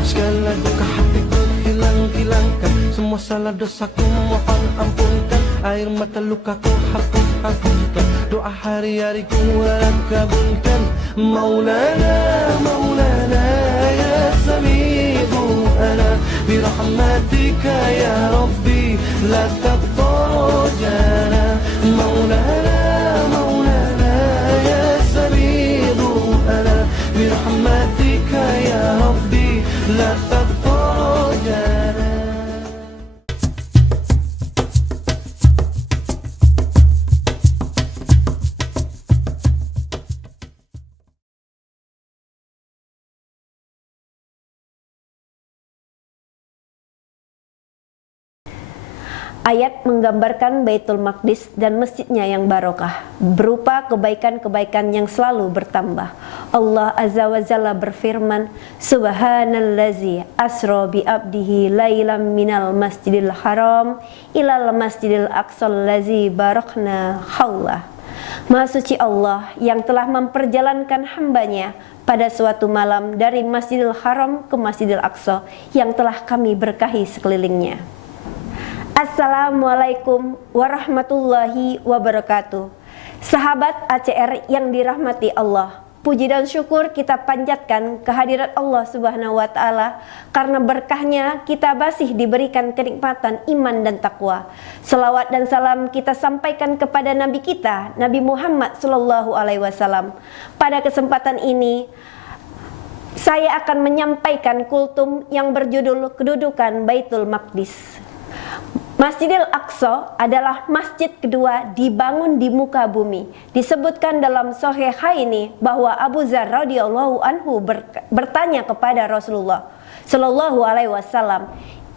Segala duka hatiku hilangkan, semua salah dosaku mohon ampunkan. Air mata lukaku hapuskan, doa hari-hari ku harap kabulkan. Maulana, Maulana ya sami'u ana birahmatika ya Rabbi la taqtarjana. Maulana, Maulana ya sami'u ana birahmatika ya Rabbi la taqtarjana. Ayat menggambarkan Baitul Maqdis dan masjidnya yang barokah, berupa kebaikan-kebaikan yang selalu bertambah. Allah Azza wa Jalla berfirman, Subhanallazi asra bi abdihi lailam minal masjidil haram ilal masjidil aqsal lazi barakna haulah. Maha suci Allah yang telah memperjalankan hambanya pada suatu malam dari Masjidil Haram ke Masjidil Aqsa yang telah kami berkahi sekelilingnya. Assalamualaikum warahmatullahi wabarakatuh. Sahabat ACR yang dirahmati Allah, puji dan syukur kita panjatkan kehadirat Allah Subhanahu wa taala karena berkahnya kita masih diberikan kenikmatan iman dan takwa. Selawat dan salam kita sampaikan kepada Nabi kita, Nabi Muhammad sallallahu alaihi wasallam. Pada kesempatan ini saya akan menyampaikan kultum yang berjudul Kedudukan Baitul Maqdis. Masjidil Aqsa adalah masjid kedua dibangun di muka bumi. Disebutkan dalam Sahihaini bahwa Abu Dzar radhiyallahu anhu bertanya kepada Rasulullah sallallahu alaihi wasallam,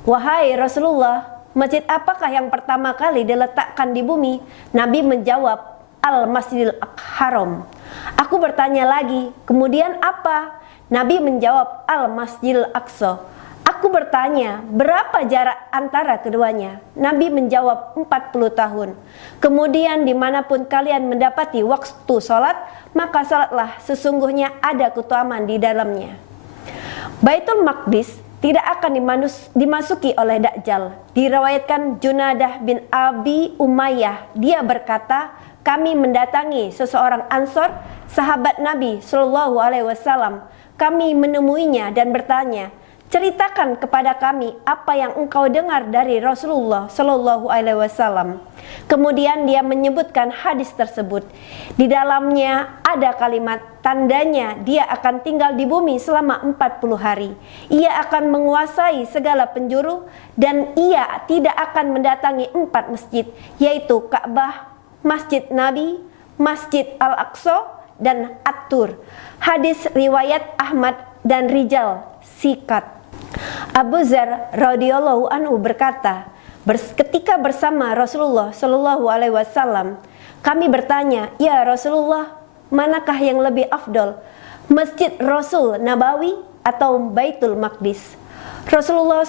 "Wahai Rasulullah, masjid apakah yang pertama kali diletakkan di bumi?" Nabi menjawab, "Al-Masjidil Haram." Aku bertanya lagi, "Kemudian apa?" Nabi menjawab, "Al-Masjidil Aqsa." Aku bertanya, berapa jarak antara keduanya? Nabi menjawab 40 tahun. Kemudian dimanapun kalian mendapati waktu sholat, maka sholatlah, sesungguhnya ada keutamaan di dalamnya. Baitul Maqdis tidak akan dimasuki oleh Dajjal. Diriwayatkan Junadah bin Abi Umayyah, dia berkata, kami mendatangi seseorang Ansor, sahabat Nabi Shallallahu Alaihi Wasallam. Kami menemuinya dan bertanya, ceritakan kepada kami apa yang engkau dengar dari Rasulullah Shallallahu Alaihi Wasallam. Kemudian dia menyebutkan hadis tersebut. Di dalamnya ada kalimat tandanya dia akan tinggal di bumi selama 40 hari. Ia akan menguasai segala penjuru dan ia tidak akan mendatangi 4 masjid, yaitu Ka'bah, Masjid Nabi, Masjid Al-Aqsa, dan At-Tur. Hadis riwayat Ahmad dan Rijal Sikat. Abu Dzar radhiyallahu anhu berkata, ketika bersama Rasulullah Shallallahu Alaihi Wasallam, kami bertanya, ya Rasulullah, manakah yang lebih afdol, Masjid Rasul Nabawi atau Baitul Maqdis? Rasulullah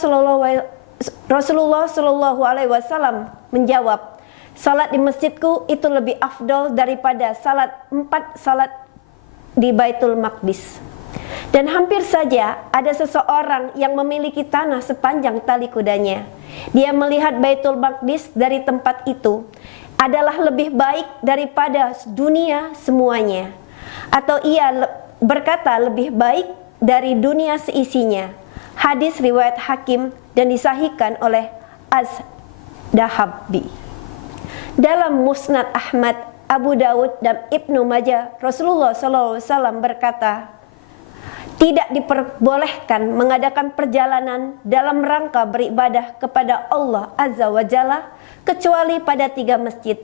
Shallallahu Alaihi Wasallam menjawab, salat di masjidku itu lebih afdol daripada salat 4 salat di Baitul Maqdis. Dan hampir saja ada seseorang yang memiliki tanah sepanjang tali kudanya. Dia melihat Baitul Maqdis dari tempat itu adalah lebih baik daripada dunia semuanya. Atau ia berkata lebih baik dari dunia seisinya. Hadis riwayat Hakim dan disahihkan oleh Az-Dahabi. Dalam Musnad Ahmad, Abu Daud dan Ibnu Majah, Rasulullah SAW berkata, tidak diperbolehkan mengadakan perjalanan dalam rangka beribadah kepada Allah Azza wa Jalla kecuali pada 3 masjid,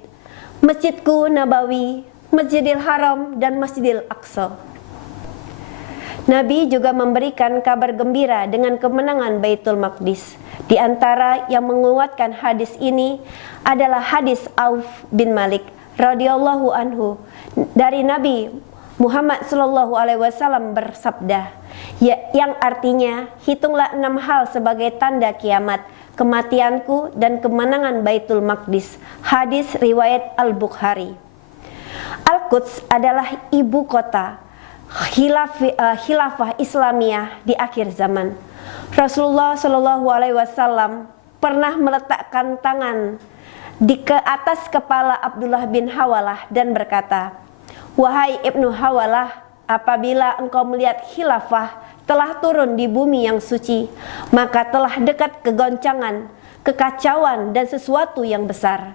Masjidku Nabawi, Masjidil Haram, dan Masjidil Aqsa. Nabi juga memberikan kabar gembira dengan kemenangan Baitul Maqdis. Di antara yang menguatkan hadis ini adalah hadis Auf bin Malik radhiyallahu anhu dari Nabi Muhammad sallallahu alaihi wasallam bersabda, yang artinya, hitunglah 6 hal sebagai tanda kiamat, kematianku dan kemenangan Baitul Maqdis. Hadis riwayat Al-Bukhari. Al-Quds adalah ibu kota khilafah Islamiyah di akhir zaman. Rasulullah Shallallahu Alaihi Wasallam pernah meletakkan tangan ke atas kepala Abdullah bin Hawalah dan berkata, "Wahai Ibnu Hawalah, apabila engkau melihat khilafah telah turun di bumi yang suci, maka telah dekat kegoncangan, kekacauan dan sesuatu yang besar.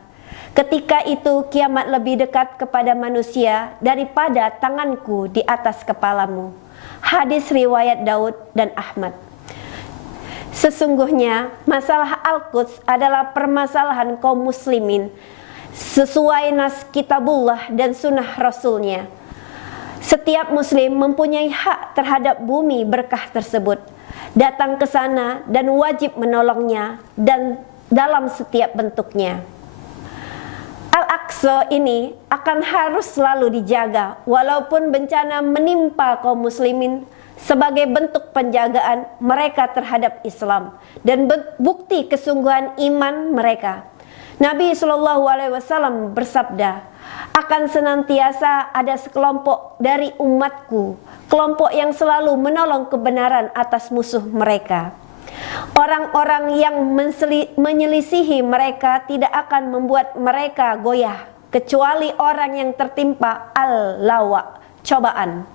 Ketika itu kiamat lebih dekat kepada manusia daripada tanganku di atas kepalamu." Hadis riwayat Daud dan Ahmad. Sesungguhnya masalah Al-Quds adalah permasalahan kaum muslimin sesuai nas kitabullah dan sunnah rasulnya. Setiap muslim mempunyai hak terhadap bumi berkah tersebut, datang ke sana dan wajib menolongnya dan dalam setiap bentuknya. Al-Aqsa ini akan harus selalu dijaga walaupun bencana menimpa kaum muslimin sebagai bentuk penjagaan mereka terhadap Islam dan bukti kesungguhan iman mereka. Nabi Shallallahu Alaihi Wasallam bersabda, "Akan senantiasa ada sekelompok dari umatku, kelompok yang selalu menolong kebenaran atas musuh mereka. Orang-orang yang menyelisihi mereka tidak akan membuat mereka goyah, kecuali orang yang tertimpa al-lawa, cobaan.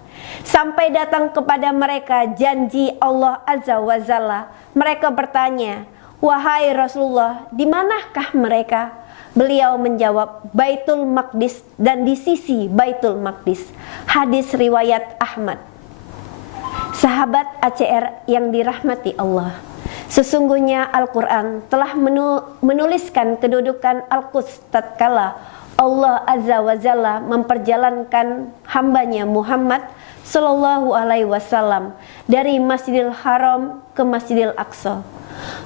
Sampai datang kepada mereka janji Allah Azza wa Jalla. Mereka bertanya, 'Wahai Rasulullah, di manakah mereka?' Beliau menjawab, 'Baitul Maqdis dan di sisi Baitul Maqdis.' Hadis riwayat Ahmad. Sahabat ACR yang dirahmati Allah, sesungguhnya Al-Quran telah menuliskan kedudukan Al-Quds tatkala Allah Azza wa Jalla memperjalankan hambanya Muhammad Sallallahu Alaihi Wasallam dari Masjidil Haram ke Masjidil Aqsa.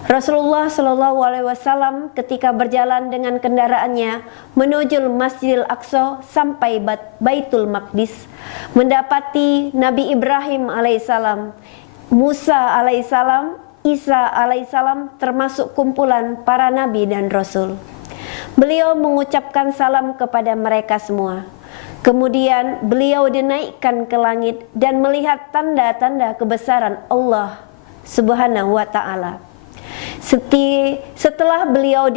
Rasulullah Sallallahu Alaihi Wasallam ketika berjalan dengan kendaraannya menuju Masjidil Aqsa sampai Baitul Maqdis, mendapati Nabi Ibrahim alaihissalam, Musa alaihissalam, Isa alaihissalam termasuk kumpulan para nabi dan rasul. Beliau mengucapkan salam kepada mereka semua. Kemudian beliau dinaikkan ke langit dan melihat tanda-tanda kebesaran Allah Subhanahu wa Ta'ala. Setelah beliau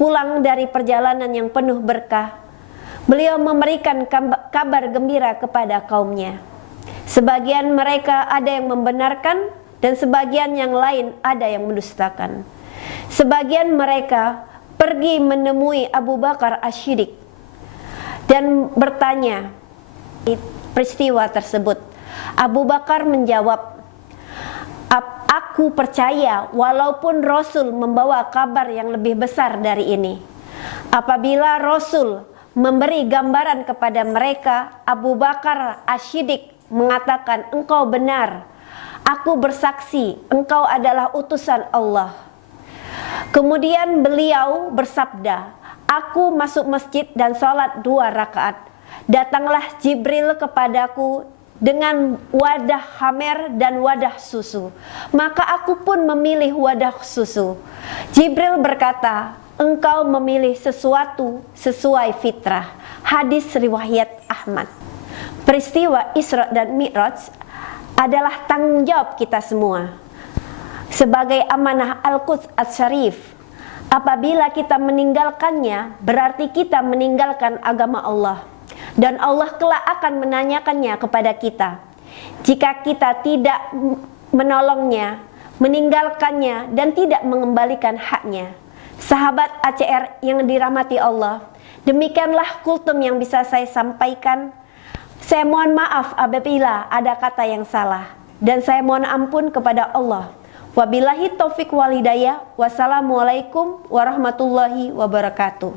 pulang dari perjalanan yang penuh berkah, beliau memberikan kabar gembira kepada kaumnya. Sebagian mereka ada yang membenarkan dan sebagian yang lain ada yang mendustakan. Sebagian mereka pergi menemui Abu Bakar Asy-Siddiq dan bertanya peristiwa tersebut. Abu Bakar menjawab, "Aku percaya walaupun Rasul membawa kabar yang lebih besar dari ini." Apabila Rasul memberi gambaran kepada mereka, Abu Bakar Asy-Siddiq mengatakan, "Engkau benar. Aku bersaksi engkau adalah utusan Allah." Kemudian beliau bersabda, "Aku masuk masjid dan sholat 2 rakaat. Datanglah Jibril kepadaku dengan wadah khamer dan wadah susu. Maka aku pun memilih wadah susu. Jibril berkata, 'Engkau memilih sesuatu sesuai fitrah.'" Hadis riwayat Ahmad. Peristiwa Isra dan Mi'raj adalah tanggung jawab kita semua sebagai amanah Al-Quds Asy-Syarif. Apabila kita meninggalkannya, berarti kita meninggalkan agama Allah, dan Allah kelak akan menanyakannya kepada kita. Jika kita tidak menolongnya, meninggalkannya, dan tidak mengembalikan haknya. Sahabat ACR yang dirahmati Allah, demikianlah kultum yang bisa saya sampaikan. Saya mohon maaf apabila ada kata yang salah, dan saya mohon ampun kepada Allah. Wabillahi taufik wal hidayah. Wassalamualaikum warahmatullahi wabarakatuh.